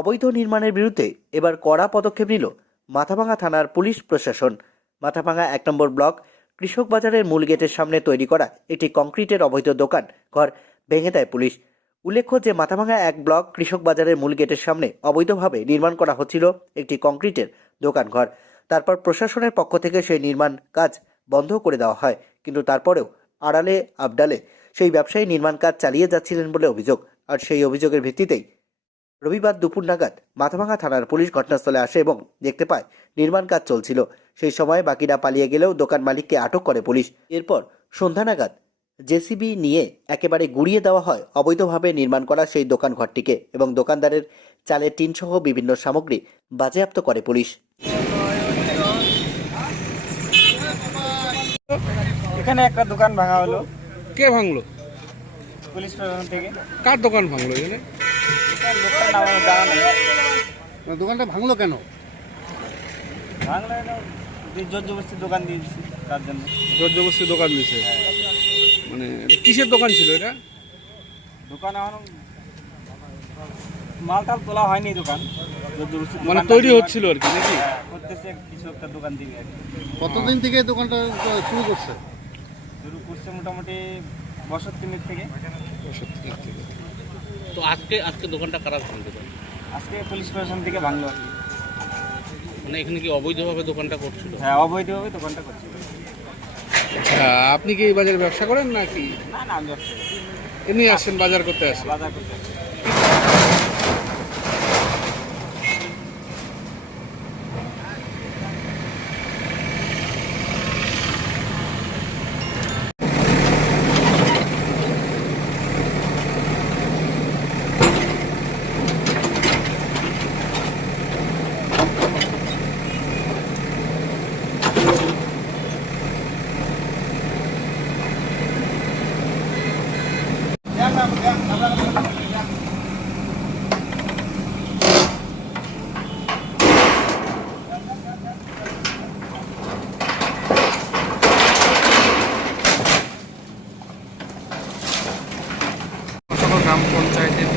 অবৈধ নির্মাণের বিরুদ্ধে এবার কড়া পদক্ষেপ নিল মাথাভাঙা থানার পুলিশ প্রশাসন। মাথাভাঙা এক নম্বর ব্লক কৃষক বাজারের মূল গেটের সামনে তৈরি করা একটি কংক্রিটের অবৈধ দোকান, ঘর ভেঙে দেয় পুলিশ। উল্লেখ্য যে মাথাভাঙা এক ব্লক কৃষক বাজারের মূল গেটের সামনে অবৈধভাবে নির্মাণ করা হচ্ছিল একটি কংক্রিটের দোকান ঘর। তারপর প্রশাসনের পক্ষ থেকে সেই নির্মাণ কাজ বন্ধ করে দেওয়া হয়, কিন্তু তারপরেও আড়ালে আবডালে সেই ব্যবসায়ী নির্মাণ কাজ চালিয়ে যাচ্ছিলেন বলে অভিযোগ। আর সেই অভিযোগের ভিত্তিতেই রবিবার দুপুর নাগাদ মাথাভাঙা থানার পুলিশ ঘটনাস্থলে আসে এবং দেখতে পায় নির্মাণ কাজ চলছিল। সেই সময় বাকিরা পালিয়ে গেলেও দোকান মালিককে আটক করে পুলিশ। এরপর সন্ধ্যা নাগাদ জেসিবি নিয়ে একেবারে গুড়িয়ে দেওয়া হয় অবৈধভাবে নির্মাণ করা সেই দোকান ঘরটিকে এবং দোকানদারের চালের টিনসহ বিভিন্ন সামগ্রী বাজেয়াপ্ত করে পুলিশ। এখানে একটা দোকান ভাঙা হলো। কে ভাঙলো? পুলিশ প্রশাসন থেকে। কার দোকান ভাঙলো এখানে? দোকানটা ভাঙলো কেন? ভাঙলে জোর দোকান দিয়ে দিচ্ছি তার জন্য। জোর জবরদস্তি দোকান দিছে মানে কিসের দোকান ছিল এটা? দোকান এখন মালটাল তোলা হয়নি দোকান। মানে তৈরি হচ্ছিল আর কি নাকি? হ্যাঁ, করতেছে কিছু একটা দোকান দিবে। কতদিন থেকে দোকানটা শুরু করছে? শুরু করছে মোটামুটি বছর তিনের থেকে। তো আজকে আজকে দোকানটা কারা ভাঙতে পারে আজকে পুলিশ প্রশাসন থেকে ভাঙলো আর কি। মানে এখানে কি অবৈধভাবে দোকানটা করছিল হ্যাঁ অবৈধভাবে দোকানটা করছিল আচ্ছা আপনি কি এই বাজারে ব্যবসা করেন নাকি না না আমি ব্যবসা করি। এমনি আসেন বাজার করতে আসেন বাজার করতে আসি। গ্রাম পঞ্চায়েতের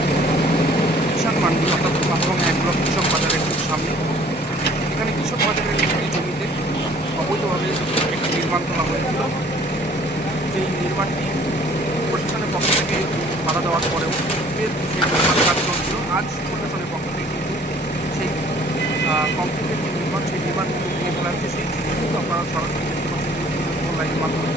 কিষাণ মান্ডি অর্থাৎ মাতরং এক ব্লক কৃষক বাজারের সামনে। এখানে কৃষক বাজারের একটি জমিতে অবৈধভাবে একটি নির্মাণ করা হয়েছিল। যেই নির্মাণটি প্রশাসনের পক্ষ থেকে বাধা দেওয়ার পরেও কাজ চলছিল। আজ প্রশাসনের পক্ষ থেকে কিন্তু সেই কংক্রিটের নির্মাণ, সেই নির্মাণ কিন্তু ভেঙে ফেলা হচ্ছে সেই কিন্তু আপনারা সরাসরি দেখতে পাচ্ছেন অনলাইনের মাধ্যমে